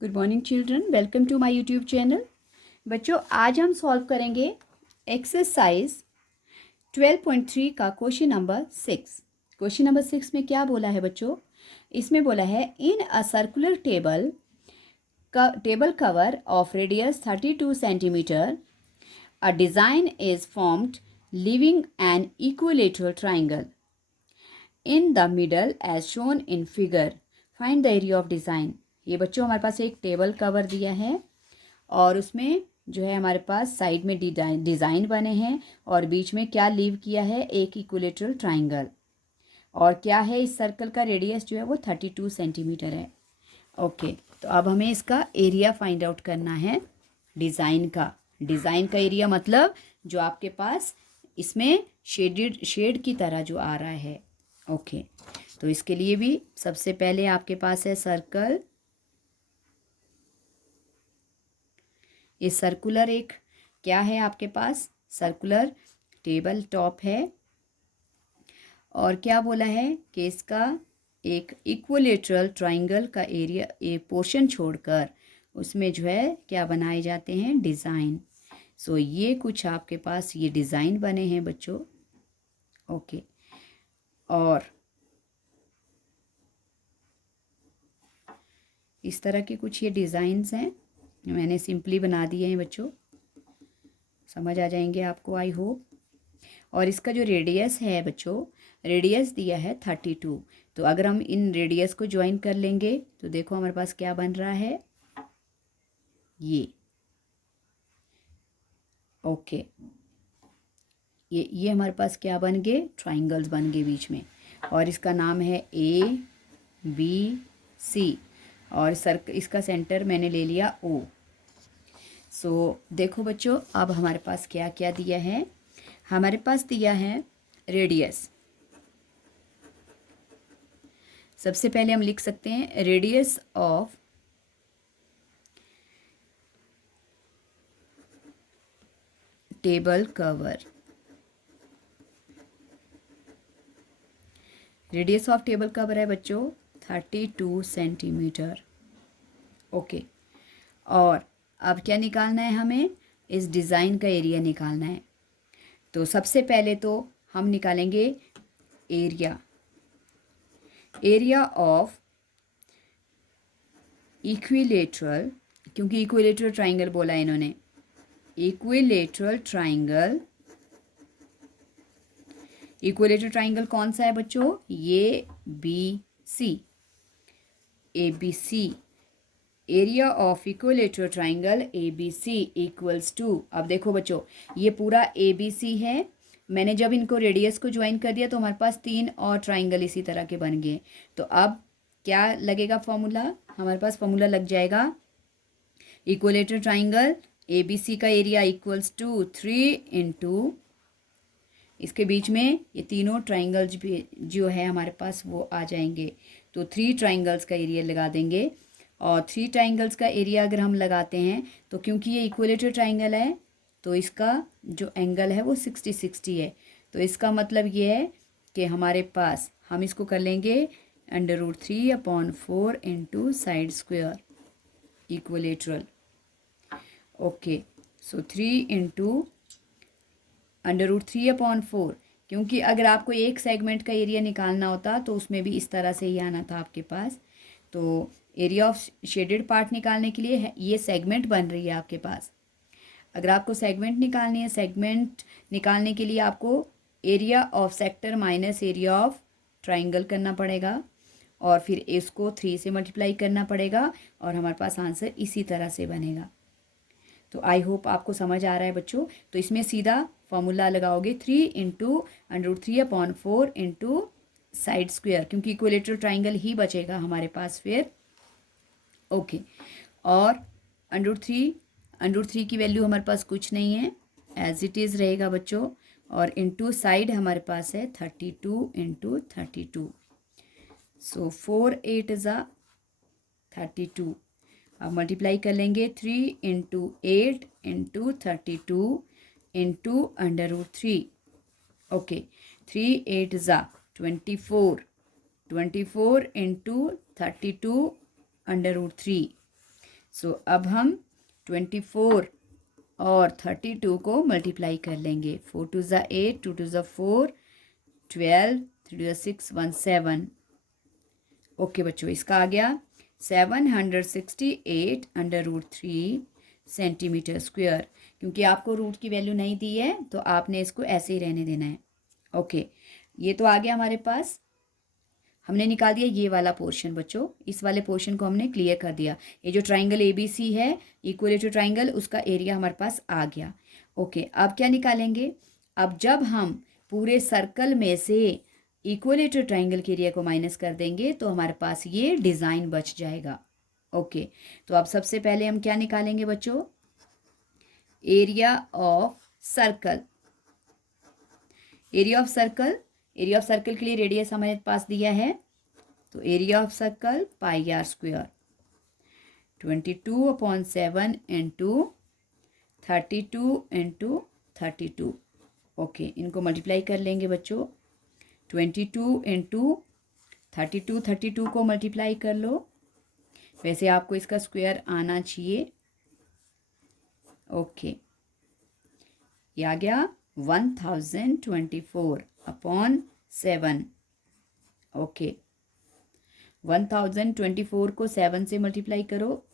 Good morning children, welcome to my YouTube channel. बच्चों, आज हम सॉल्व करेंगे एक्सरसाइज 12.3 का क्वेश्चन नंबर 6। क्वेश्चन नंबर 6 में क्या बोला है बच्चों? इसमें बोला है in a circular table cover of radius 32 centimetre a design is formed living an equilateral triangle in the middle as shown in figure, find the area of design. ये बच्चों हमारे पास एक टेबल कवर दिया है और उसमें जो है हमारे पास साइड में डिज़ाइन बने हैं और बीच में क्या लीव किया है, एक इक्विलेटरल ट्राइंगल। और क्या है, इस सर्कल का रेडियस जो है वो 32 सेंटीमीटर है। ओके, तो अब हमें इसका एरिया फाइंड आउट करना है डिज़ाइन का एरिया, मतलब जो आपके पास इसमें शेड की तरह जो आ रहा है। ओके, तो इसके लिए भी सबसे पहले आपके पास है सर्कल। ये सर्कुलर एक क्या है आपके पास, सर्कुलर टेबल टॉप है। और क्या बोला है कि इसका एक इक्विलेटरल ट्राइंगल का एरिया, एक पोर्शन छोड़कर उसमें जो है क्या बनाए जाते हैं, डिज़ाइन। सो ये कुछ आपके पास ये डिज़ाइन बने हैं बच्चों। ओके, और इस तरह के कुछ ये डिज़ाइंस हैं, मैंने सिंपली बना दिए हैं बच्चों, समझ आ जाएंगे आपको आई होप। और इसका जो रेडियस है बच्चों, रेडियस दिया है 32। तो अगर हम इन रेडियस को ज्वाइन कर लेंगे तो देखो हमारे पास क्या बन रहा है, ये। ओके, ये हमारे पास क्या बन गए, ट्राइंगल्स बन गए बीच में। और इसका नाम है ABC। और इसका सेंटर मैंने ले लिया O। सो देखो बच्चों, अब हमारे पास क्या क्या दिया है। हमारे पास दिया है रेडियस। सबसे पहले हम लिख सकते हैं radius of table cover. Radius of table cover है बच्चों 32 सेंटीमीटर। ओके, और अब क्या निकालना है हमें, इस डिज़ाइन का एरिया निकालना है। तो सबसे पहले तो हम निकालेंगे एरिया ऑफ इक्विलेटरल, क्योंकि इक्विलेटरल ट्राइंगल बोला है इन्होंने। इक्विलेटरल ट्राइंगल कौन सा है बच्चों, ये ABC। Area of equilateral triangle ABC equals to, अब देखो बच्चों ये पूरा ABC है। मैंने जब इनको रेडियस को ज्वाइन कर दिया तो हमारे पास 3 और ट्राइंगल इसी तरह के बन गए। तो अब क्या लगेगा फॉर्मूला, हमारे पास फॉर्मूला लग जाएगा इक्विलेटरल ट्राइंगल ABC का एरिया इक्वल्स टू 3 इंटू इसके बीच में ये तीनों ट्राइंगल्स भी जो है हमारे पास वो आ जाएंगे। तो 3 ट्राइंगल्स का एरिया लगा देंगे। और 3 ट्राइंगल्स का एरिया अगर हम लगाते हैं तो क्योंकि ये इक्विलेटरल ट्राइंगल है तो इसका जो एंगल है वो 60-60 है। तो इसका मतलब ये है कि हमारे पास हम इसको कर लेंगे √3/4 into side square equilateral. Okay, so 3 into √3/4, क्योंकि अगर आपको एक सेगमेंट का एरिया निकालना होता तो उसमें भी इस तरह से ही आना था आपके पास। तो एरिया ऑफ शेडेड पार्ट निकालने के लिए ये सेगमेंट बन रही है आपके पास। अगर आपको सेगमेंट निकालनी है, सेगमेंट निकालने के लिए आपको area of sector minus area of triangle करना पड़ेगा और फिर इसको 3 से मल्टीप्लाई करना पड़ेगा और हमारे पास आंसर इसी तरह से बनेगा। तो आई होप आपको समझ आ रहा है बच्चों। तो इसमें सीधा फॉर्मूला लगाओगे 3 इंटू √3/4 इंटू साइड स्क्वेयर, क्योंकि इक्विलेटरल ट्राइंगल ही बचेगा हमारे पास फिर। ओके, और √3 की वैल्यू हमारे पास कुछ नहीं है, एज इट इज़ रहेगा बच्चों। और इंटू साइड हमारे पास है 32 इंटू 32। सो 4 8 ज़ा 32। अब मल्टीप्लाई कर लेंगे 3 इंटू 8 इंटू 32 इंटू √3। ओके, 3 8 ज़ा 24 इंटू 32 √3। सो अब हम 24 और 32 को मल्टीप्लाई कर लेंगे। 4 2 ज़ा 8, 2 2 ज़ा 4, 12, 3 2 ज़ा 6, 1 7। ओके बच्चों, इसका आ गया 768/√3 सेंटीमीटर स्क्वायर। क्योंकि आपको रूट की वैल्यू नहीं दी है तो आपने इसको ऐसे ही रहने देना है। ओके, ये तो आ गया हमारे पास। हमने निकाल दिया ये वाला पोर्शन बच्चों, इस वाले पोर्शन को हमने क्लियर कर दिया। ये जो ट्राइंगल ABC है, इक्विलेटरल ट्राइंगल, उसका एरिया हमारे पास आ गया। ओके, अब क्या निकालेंगे? अब जब हम पूरे सर्कल में से इक्विलेटरल ट्राइंगल के एरिया को माइनस कर देंगे तो हमारे पास ये डिज़ाइन बच जाएगा। ओके, तो अब सबसे पहले हम क्या निकालेंगे बच्चों? Area of circle. Area of circle, area of circle के लिए रेडियस हमारे पास दिया है, तो area of circle πr², 22/7 into 32 into 32। Okay, इनको मल्टीप्लाई कर लेंगे बच्चों। 22 इंटू 32, 32 को मल्टीप्लाई कर लो। वैसे आपको इसका स्क्वायर आना चाहिए। ओके, ये आ गया 1024/7। ओके, 1024 को 7 से मल्टीप्लाई करो,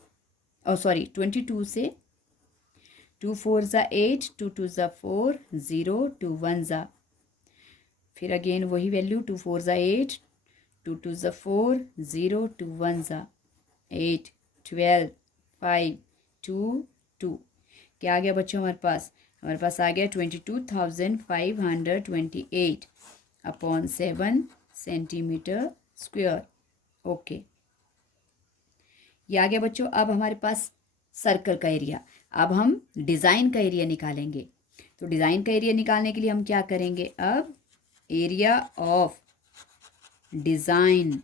और सॉरी 22 से। 2 4 ज़ा 8, 2 2 ज़ा 4, 0 2 1 ज़ा, फिर अगेन वही वैल्यू, 2 4 ज़ा 8, 2 2 ज़ा 4, 0 2 1 ज़ा, 8 12 5 2 2। क्या आ गया बच्चों हमारे पास? हमारे पास आ गया 22,528/7 सेंटीमीटर स्क्वायर। ओके, ये आ गया बच्चों। अब हमारे पास सर्कल का एरिया। अब हम डिज़ाइन का एरिया निकालेंगे। तो डिज़ाइन का एरिया निकालने के लिए हम क्या करेंगे? अब area of design,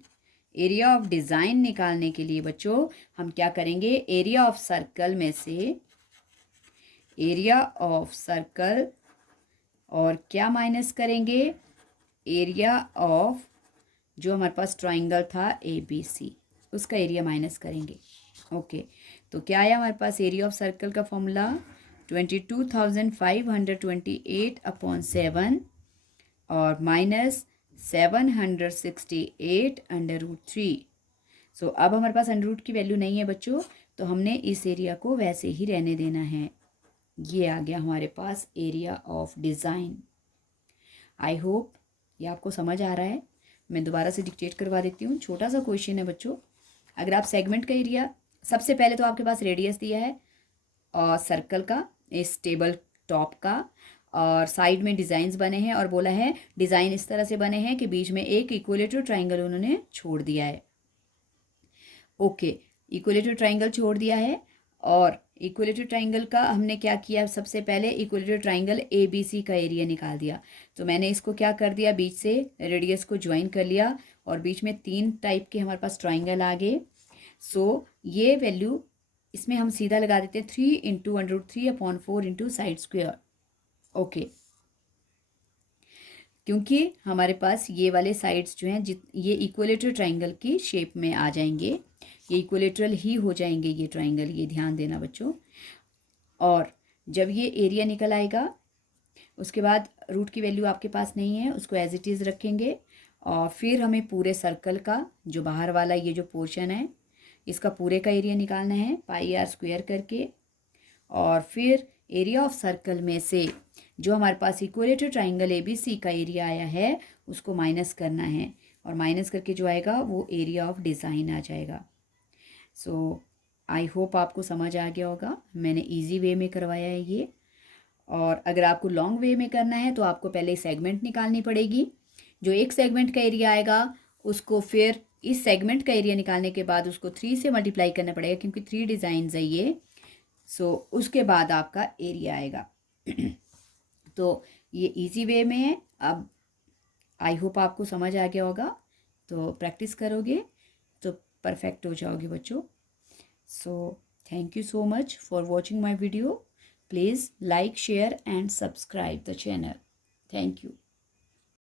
area of design निकालने के लिए बच्चों हम क्या करेंगे? एरिया ऑफ सर्कल में से एरिया ऑफ सर्कल और क्या माइनस करेंगे? एरिया ऑफ जो हमारे पास ट्राइंगल था ABC, उसका एरिया माइनस करेंगे। ओके, तो क्या आया हमारे पास? एरिया ऑफ सर्कल का फॉर्मूला 22,528/7 और माइनस 768/√3। सो अब हमारे पास अंडर रूट की वैल्यू नहीं है बच्चों, तो हमने इस एरिया को वैसे ही रहने देना है। ये आ गया हमारे पास area of design. I hope ये आपको समझ आ रहा है। मैं दोबारा से डिक्टेट करवा देती हूँ। छोटा सा क्वेश्चन है बच्चों। अगर आप सेगमेंट का एरिया, सबसे पहले तो आपके पास रेडियस दिया है और सर्कल का, इस टेबल टॉप का, और साइड में डिज़ाइंस बने हैं और बोला है डिज़ाइन इस तरह से बने हैं कि बीच में एक इक्विलेटरल ट्राइंगल उन्होंने छोड़ दिया है। ओके, इक्विलेटरल ट्राइंगल छोड़ दिया है। और इक्विलेटरल ट्राइंगल का हमने क्या किया? सबसे पहले इक्विलेटरल ट्राइंगल ABC का एरिया निकाल दिया। तो मैंने इसको क्या कर दिया? बीच से रेडियस को ज्वाइन कर लिया और बीच में 3 टाइप के हमारे पास ट्राइंगल आ गए। सो ये वैल्यू इसमें हम सीधा लगा देते हैं 3 into √3/4 into side square. Okay, क्योंकि हमारे पास ये वाले साइड्स जो हैं ये इक्विलेटरल ट्राइंगल की शेप में आ जाएंगे, ये इक्विलेटरल ही हो जाएंगे ये ट्राइंगल, ये ध्यान देना बच्चों। और जब ये एरिया निकल आएगा उसके बाद रूट की वैल्यू आपके पास नहीं है, उसको एज इट इज़ रखेंगे। और फिर हमें पूरे सर्कल का जो बाहर वाला ये जो पोर्शन है इसका पूरे का एरिया निकालना है πr² करके। और फिर एरिया ऑफ सर्कल में से जो हमारे पास इक्विलेटरल ट्राइंगल ABC का एरिया आया है उसको माइनस करना है, और माइनस करके जो आएगा वो एरिया ऑफ डिज़ाइन आ जाएगा। सो आई होप आपको समझ आ गया होगा। मैंने इजी वे में करवाया है ये। और अगर आपको लॉन्ग वे में करना है तो आपको पहले सेगमेंट निकालनी पड़ेगी। जो एक सेगमेंट का एरिया आएगा उसको फिर इस सेगमेंट का एरिया निकालने के बाद उसको 3 से मल्टीप्लाई करना पड़ेगा, क्योंकि 3 डिज़ाइंस है ये। सो उसके बाद आपका एरिया आएगा। तो ये इजी वे में है। अब आई होप आपको समझ आ गया होगा, तो प्रैक्टिस करोगे तो परफेक्ट हो जाओगे बच्चों। So thank you so much for watching my video. Please like, share and subscribe the channel. Thank you.